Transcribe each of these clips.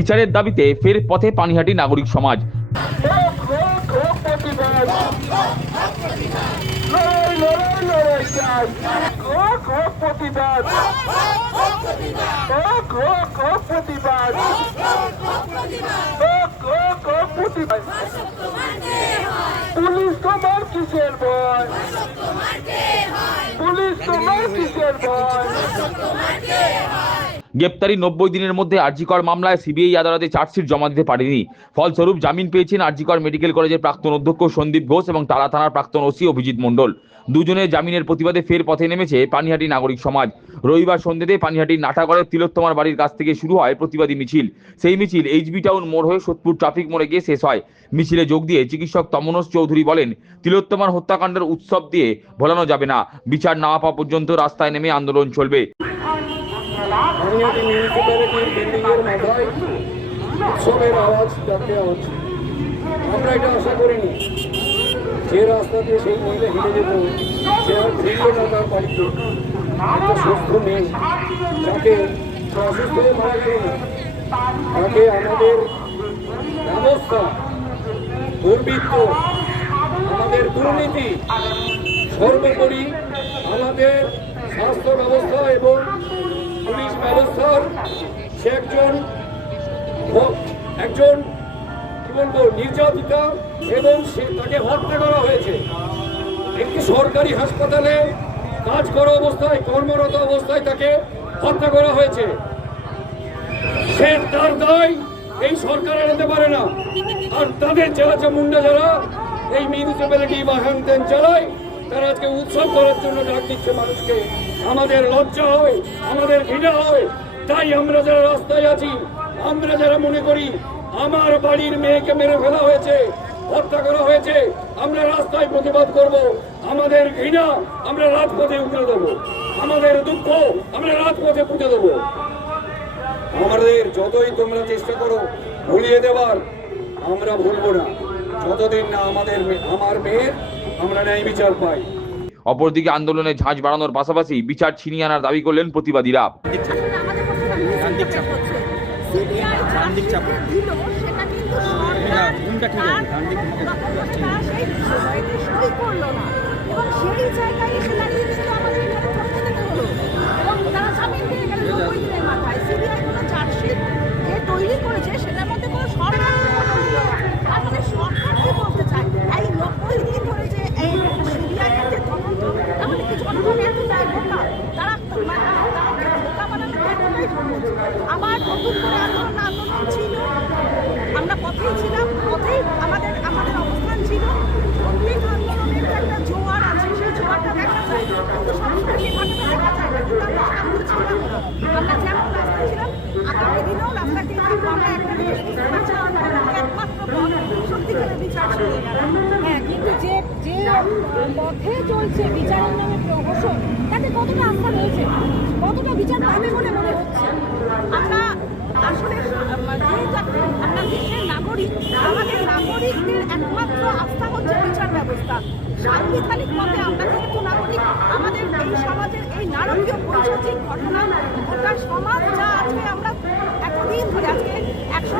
বিচারের দাবিতে ফের পথে পানিহাটি নাগরিক সমাজ। পুলিশ তোমার কিসের ভয়? পুলিশ তোমার কিসের ভয়? গ্রেপ্তারি নব্বই দিনের মধ্যে আরজিকর মামলায় সিবিআই আদালতে চার্জশিট জমা দিতে পারেনি। ফলস্বরূপ জামিন পেয়েছেন আরজিকর মেডিকেল কলেজের প্রাক্তন অধ্যক্ষ সন্দীপ ঘোষ এবং তারা থানার প্রাক্তন ওসি অভিজিৎ মণ্ডল। দুজনের জামিনের প্রতিবাদে ফের পথে নেমেছে পানিহাটি নাগরিক সমাজ। রবিবার সন্ধ্যেতে পানিহাটির নাটাগড়ের তিলোত্তমার বাড়ির কাছ থেকে শুরু হয় প্রতিবাদী মিছিল। সেই মিছিল এইচবি টাউন মোড় হয়ে সোদপুর ট্রাফিক মোড়ে গিয়ে শেষ হয়। মিছিলে যোগ দিয়ে চিকিৎসক তমনোজ চৌধুরী বলেন, তিলোত্তমার হত্যাকাণ্ডের উৎসব দিয়ে ভোলানো যাবে না। বিচার না পাওয়া পর্যন্ত রাস্তায় নেমে আন্দোলন চলবে। পানিহাটি মিউনিসিপ্যালিটির বিল্ডিংয়ের মাথায় উৎসবের আওয়াজ ডাকতে হচ্ছে। আমরা এটা আশা করিনি যে রাস্তা দিয়ে সেই মহিলা হেঁটে যেত সে আর ফিরল না তার বাড়িতে একটা সুস্থ মেয়ে সে অসুস্থ হয়ে মারা গেল না, তাকে আমাদের ব্যবস্থা, দুর্বৃত্ত, আমাদের দুর্নীতি, সর্বোপরি আমাদের স্বাস্থ্য ব্যবস্থা এবং পুলিশ ব্যবস্থার সে একজন একজন কি বলব, নির্যাতিতা, এবং সে তাকে হত্যা করা হয়েছে। একটি সরকারি হাসপাতালে কাজ করা অবস্থায়, কর্মরত অবস্থায় তাকে হত্যা করা হয়েছে। সে তার দায় এই সরকার এড়াতে পারে না। আর তাদের চেলাচা মুন্ডা যারা, এই মিউনিসিপ্যালিটি বা হ্যান চালায় তারা আজকে উৎসব করার জন্য ডাক দিচ্ছে মানুষকে। আমাদের লজ্জা হয়, আমাদের ঘৃণা হয়। তাই আমরা যারা রাস্তায় আছি, আমরা যারা মনে করি আমার বাড়ির মেয়েকে মেরে ফেলা হয়েছে, হত্যা করা হয়েছে, আমরা রাস্তায় প্রতিবাদ করব। আমাদের ঘৃণা আমরা রাজপথে উঠে দেবো। আমাদের দুঃখ আমরা রাজপথে পুঁতে দেবো। আমাদের যতই তোমরা চেষ্টা করো ভুলিয়ে দেওয়ার আমরা ভুলবো না। যতদিন না আমাদের আমার মেয়ের আমরা ন্যায় বিচার পাই। অপরদিকে আন্দোলনে ঝাঁঝ বাড়ানোর পাশাপাশি বিচার ছিনিয়ে আনার দাবি করলেন প্রতিবাদীরা। সেই জায়গায় এসে দাঁড়িয়ে আমাদের এবং তারা জামিন পেয়ে গেল নব্বই দিনের মাথায় সিবিআই কোনো চার্জশিট যে তৈরি করেছে সেটার মধ্যে কোনো সরকার অনুমোদন দিল না তার মানে সরকার কি বলতে চায় এই নব্বই দিন ধরে যে এই সিবিআই এর যে তদন্ত তাহলে কি জনগণ এতটাই বোকা তারা মানে তাদেরকে বোকা বানানোর এতটাই জন্মেছে আবার নতুন করে আন্দোলন আন্দোলন ছিল আমরা পথেই ছিলাম পথেই আমাদের আমাদের অবস্থান ছিল প্রত্যেক আন্দোলনের যে একটা জোয়ার আছে সেই জোয়ারটা দেখা যায় কিন্তু সবসময় এই ঘটনা দেখা যায় না কিন্তু আমরা শান্ত ছিলাম আমরা যেমন রাস্তায় ছিলাম আগামী দিনেও রাস্তাকে থাকব আমরা একটা জিনিস বুঝতে পারছি আন্দোলনের একমাত্র পথ সত্যিকারের বিচার ছিনিয়ে নেওয়া হ্যাঁ আমাদের একমাত্র বিচার ব্যবস্থা। এই সমাজের এই নারকীয় পৈশাচিক ঘটনা গোটা সমাজ যা আজকে আমরা এতদিন ধরে আজকে একশো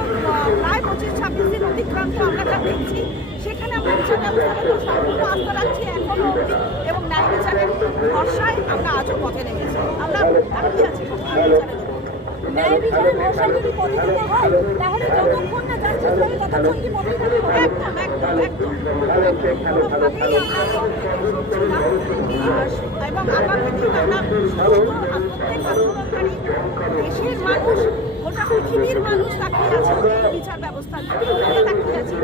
প্রায় পঁচিশ ছাব্বিশ দিন অতিক্রান্ত আমরা যা দেখছি সেখানে আমরা বিচার ব্যবস্থার সম্পূর্ণ আস্থা রাখছি এখনও অবধি এবং ন্যায় বিচারের ভরসায় আমরা আজও পথে নেমেছি। আমরা তাকিয়ে আছি। ন্যায় বিচারের যদি হয় তাহলে যতক্ষণ না জাস্টিস হবে ততক্ষণ কি পথে যেতে একদম একদম একদম। কোনোভাবেই আমরা এবং আগামী দিন আমরা প্রত্যেক আন্দোলনকারী দেশের মানুষ গোটা পৃথিবীর মানুষ তাকিয়ে আছে বিচার ব্যবস্থা তাকিয়ে আছে।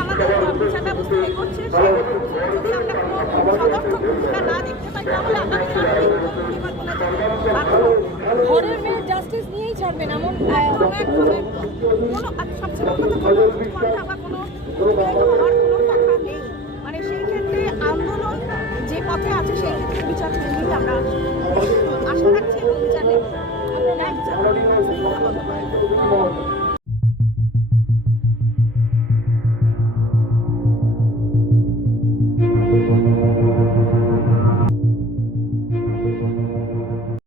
আমাদের ব্যবস্থা এগোচ্ছে সে যদি আমরা কোনো সদর্থক না দেখতে পাই তাহলে পরিকল্পনা ঘরের মেয়ে জাস্টিস নিয়েই ছাড়বেন এমন কোনো সবচেয়ে বড় কথা কোনো বা কোনো হওয়ার কোনো আমরা আশা রাখছি এবং বিচার নেব